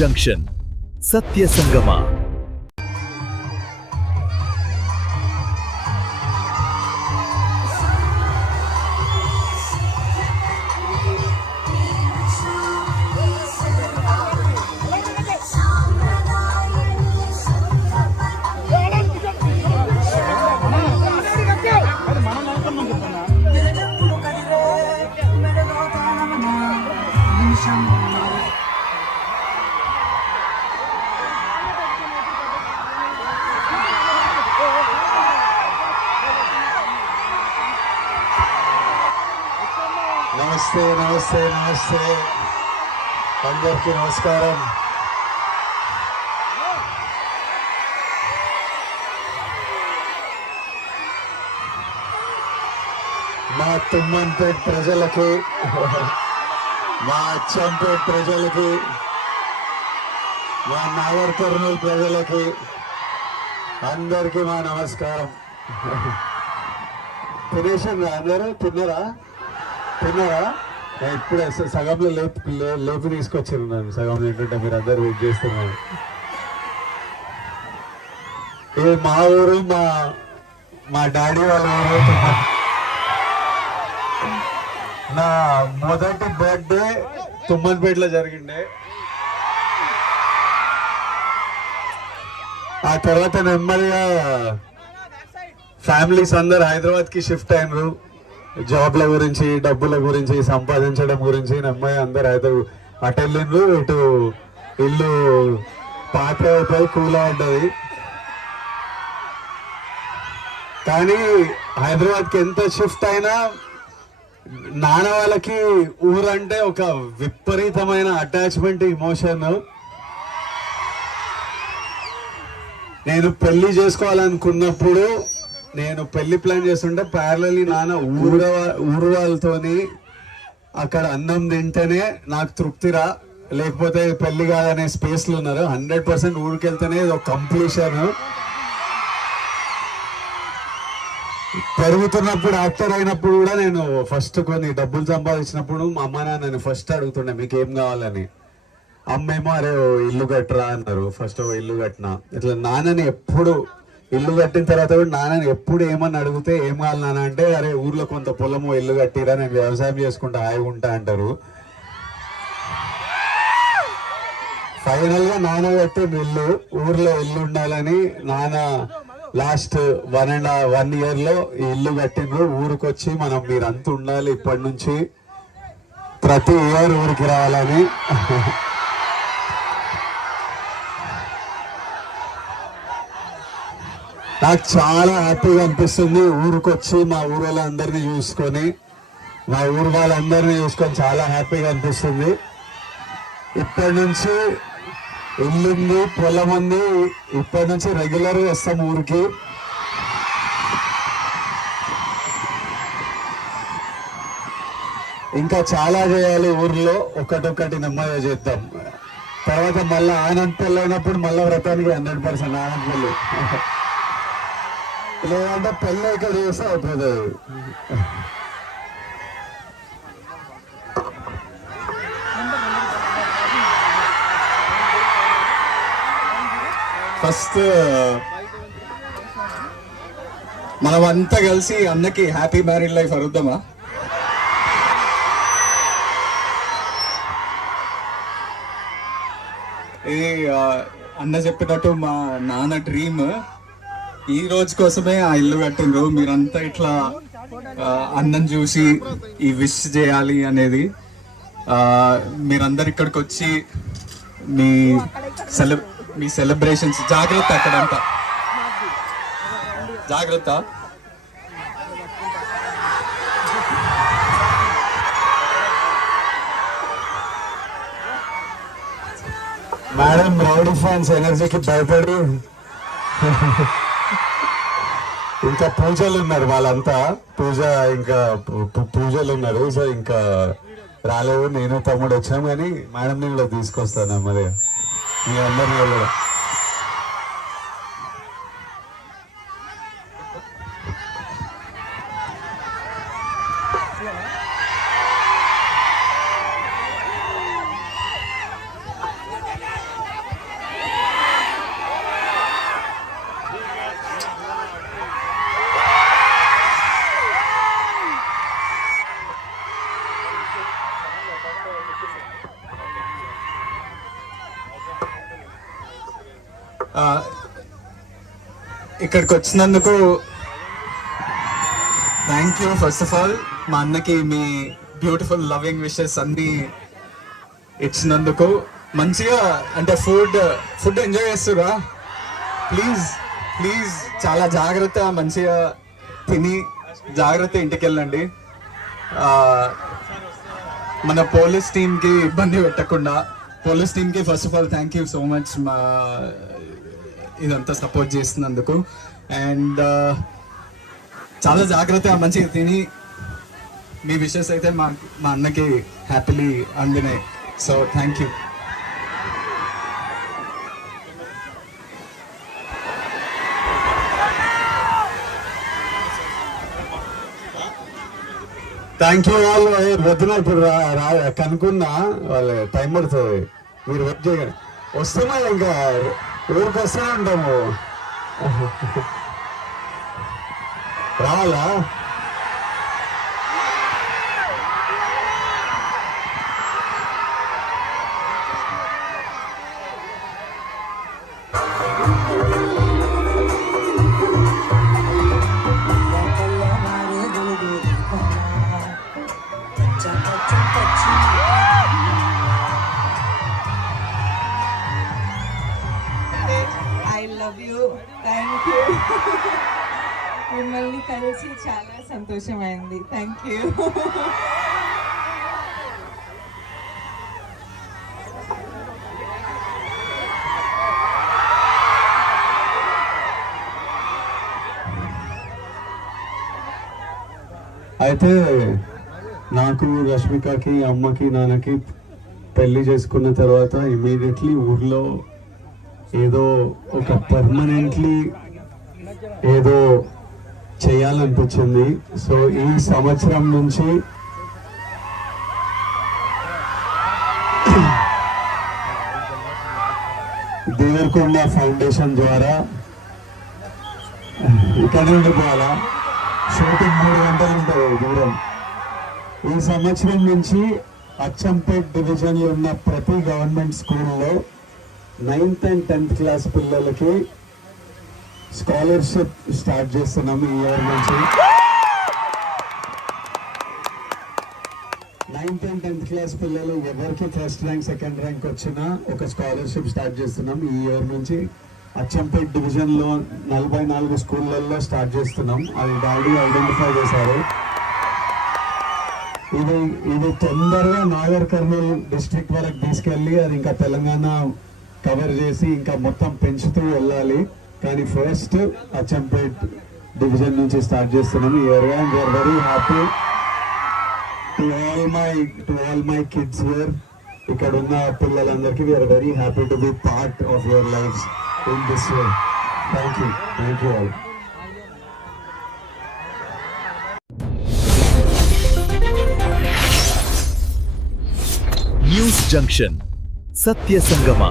Junction Satya సంగమ. నమస్తే నమస్తే నమస్తే అందరికీ నమస్కారం. మా తుమ్మన్పేట్ ప్రజలకి, మా అచ్చంపేట్ ప్రజలకి, మా నాగర్ కర్నూలు ప్రజలకి అందరికీ మా నమస్కారం. తినేసాను, అందరూ తిన్నారా? ఇప్పుడే సగంలో లేపి తీసుకొచ్చారు నన్ను. సగంలో ఏంటంటే మీరు అందరు వెయిట్ చేస్తున్నారు. ఇది మా ఊరు, మా డాడీ వాళ్ళ ఊరు. నా మొదటి బర్త్డే తుమ్మన్పేటలో జరిగిండే. ఆ తర్వాత నెమ్మదిగా ఫ్యామిలీస్ అందరు హైదరాబాద్కి షిఫ్ట్ అయినరు. జాబ్ల గురించి, డబ్బుల గురించి, సంపాదించడం గురించి నెమ్మది అందరు అయితే అటు వెళ్ళిండ్రు. ఇటు ఇల్లు పాత అయిపోయి కూలా ఉంటుంది. కానీ హైదరాబాద్కి ఎంత షిఫ్ట్ అయినా నాన్న వాళ్ళకి ఊరంటే ఒక విపరీతమైన అటాచ్మెంట్, ఇమోషన్. నేను పెళ్లి చేసుకోవాలనుకున్నప్పుడు, నేను పెళ్లి ప్లాన్ చేస్తుంటే ప్యారలీ నాన్న ఊరు వాళ్ళతోని అక్కడ అన్నం తింటేనే నాకు తృప్తిరా, లేకపోతే పెళ్లి కాదనే స్పేస్లు ఉన్నారు. 100% ఊరికి వెళ్తేనే ఒక కంప్లీషన్. పెరుగుతున్నప్పుడు, యాక్టర్ అయినప్పుడు కూడా నేను ఫస్ట్ కొన్ని డబ్బులు సంపాదించినప్పుడు మా అమ్మ నాన్న ఫస్ట్ అడుగుతుండే మీకు ఏం కావాలని. అమ్మేమో అరే ఇల్లు కట్టరా అన్నారు. ఫస్ట్ ఇల్లు కట్టినా. ఇట్లా నాన్నని ఎప్పుడు ఇల్లు కట్టిన తర్వాత కూడా నాన్నని ఎప్పుడు ఏమని అడిగితే ఏం కావాలి నాన్న అంటే అరే ఊర్లో కొంత పొలము ఇల్లు కట్టిరా, నేను వ్యవసాయం చేసుకుంటా హాయిగా ఉంటా అంటారు. ఫైనల్ గా నాన్న కట్టిన ఇల్లు, ఊర్లో ఇల్లు ఉండాలని నాన్న లాస్ట్ 1 year లో ఈ ఇల్లు కట్టిండ్రు. ఊరికి వచ్చి మనం మీరంతా ఉండాలి ఇప్పటి నుంచి, ప్రతి ఇయర్ ఊరికి రావాలని. నాకు చాలా హ్యాపీగా అనిపిస్తుంది. ఊరికి వచ్చి మా ఊరు వాళ్ళందరినీ చూసుకొని, మా ఊరు వాళ్ళందరినీ చూసుకొని చాలా హ్యాపీగా అనిపిస్తుంది. ఇప్పటి నుంచి ఇల్లుంది, పొలం ఉంది. ఇప్పటి నుంచి రెగ్యులర్గా వస్తాం ఊరికి. ఇంకా చాలా చేయాలి ఊర్లో, ఒకటొక్కటి నెమ్మదిగా చేద్దాం. తర్వాత మళ్ళీ ఆనంద్ పెళ్ళి అయినప్పుడు మళ్ళీ వ్రతానికి 100% ఆనంద్ పెళ్ళి, లేదంటే పెళ్ళి ఇక్కడ చేస్తే అయిపోతుంది. ఫస్ట్ మనం అంతా కలిసి అన్నకి హ్యాపీ మ్యారీడ్ లైఫ్ అరుద్దామా? ఇది అన్న చెప్పినట్టు మా నాన్న డ్రీమ్. ఈ రోజు కోసమే ఆ ఇల్లు కట్టిండ్రు. మీరంతా ఇట్లా అన్నం చూసి ఈ విష్ చేయాలి అనేది. మీరందరు ఇక్కడికి వచ్చి మీ సెలబ్రేషన్స్ జాగ్రత్త, అక్కడంతా జాగ్రత్త. మేడం రౌడీ ఫ్యాన్స్ ఎనర్జీకి భయపడి ఇంకా పూజలు ఉన్నారు వాళ్ళంతా. ఇంకా పూజలు ఉన్నారు. సో ఇంకా రాలేవు. నేను తమ్ముడు వచ్చాం కానీ మేడం నేను కూడా తీసుకొస్తాను మరి మీ అందరినీ కూడా. ఇక్కడికి వచ్చినందుకు thank you. First of all మా అన్నకి మీ బ్యూటిఫుల్ లవింగ్ విషెస్ అన్ని ఇచ్చినందుకు. మంచిగా అంటే ఫుడ్ ఎంజాయ్ చేస్తురా? ప్లీజ్ ప్లీజ్ చాలా జాగ్రత్త, మంచిగా తిని జాగ్రత్త ఇంటికి వెళ్ళండి. మన పోలీస్ టీమ్కి ఇబ్బంది పెట్టకుండా. పోలీస్ టీమ్కి first of all thank you so much మా ఇదంతా సపోర్ట్ చేస్తున్నందుకు. అండ్ చాలా జాగ్రత్తగా మంచిగా తిని మీ విషెస్ అయితే మా అన్నకి హ్యాపీలీ అందినాయి. So thank you. Thank you all. వద్దున ఇప్పుడు కనుక్కున్నా వాళ్ళు టైం పడుతుంది, మీరు వెయిట్ చేయగలరు. వస్తున్నా ఇంకా ఊరికి వస్తూనే ఉంటాము. రావాలా? I love you. Thank you. మిమ్మల్ని కలిసి చాలా సంతోషమైంది. Thank you. అయితే నాకు రష్మికకి అమ్మకి నాన్నకి పెళ్లి చేసుకున్న తర్వాత ఇమీడియట్లీ ఊర్లో ఏదో ఒక పర్మనెంట్లీ ఏదో చేయాలనిపించింది. సో ఈ సంవత్సరం నుంచి దేవరకొండ ఫౌండేషన్ ద్వారా ఇక్కడ నుండి పోవాలా, షూటింగ్ 3 గంటలు ఉంటుంది దూరం. ఈ సంవత్సరం నుంచి అచ్చంపేట్ డివిజన్లో ఉన్న ప్రతి గవర్నమెంట్ స్కూల్లో 9th and 10th క్లాస్ పిల్లలకి స్కాలర్షిప్ స్టార్ట్ చేస్తున్నాము ఈ ఇయర్ నుంచి. 9th and 10th క్లాస్ పిల్లలు ఎవరికి ఫస్ట్ ర్యాంక్ సెకండ్ ర్యాంక్ వచ్చినా ఒక స్కాలర్షిప్ స్టార్ట్ చేస్తున్నాం ఈ ఇయర్ నుంచి. అచ్చంపేట్ డివిజన్లో 44 స్కూళ్ళల్లో స్టార్ట్ చేస్తున్నాం. అది డాడీ ఐడెంటిఫై చేశారు. ఇది తొందరగా నాగర్ కర్నూల్ డిస్ట్రిక్ట్ వరకు తీసుకెళ్ళి అది ఇంకా తెలంగాణ కవర్ చేసి ఇంకా మొత్తం పెంచుతూ వెళ్ళాలి. కానీ ఫస్ట్ అచ్చంపేట్ డివిజన్ నుంచి స్టార్ట్ చేస్తున్నాం ఈ year. And we're very happy to all my kids here. ఇక్కడ ఉన్న పిల్లలందరికీ we're very happy to be part of your life in this way. Thank you all. News junction Satya Sangama.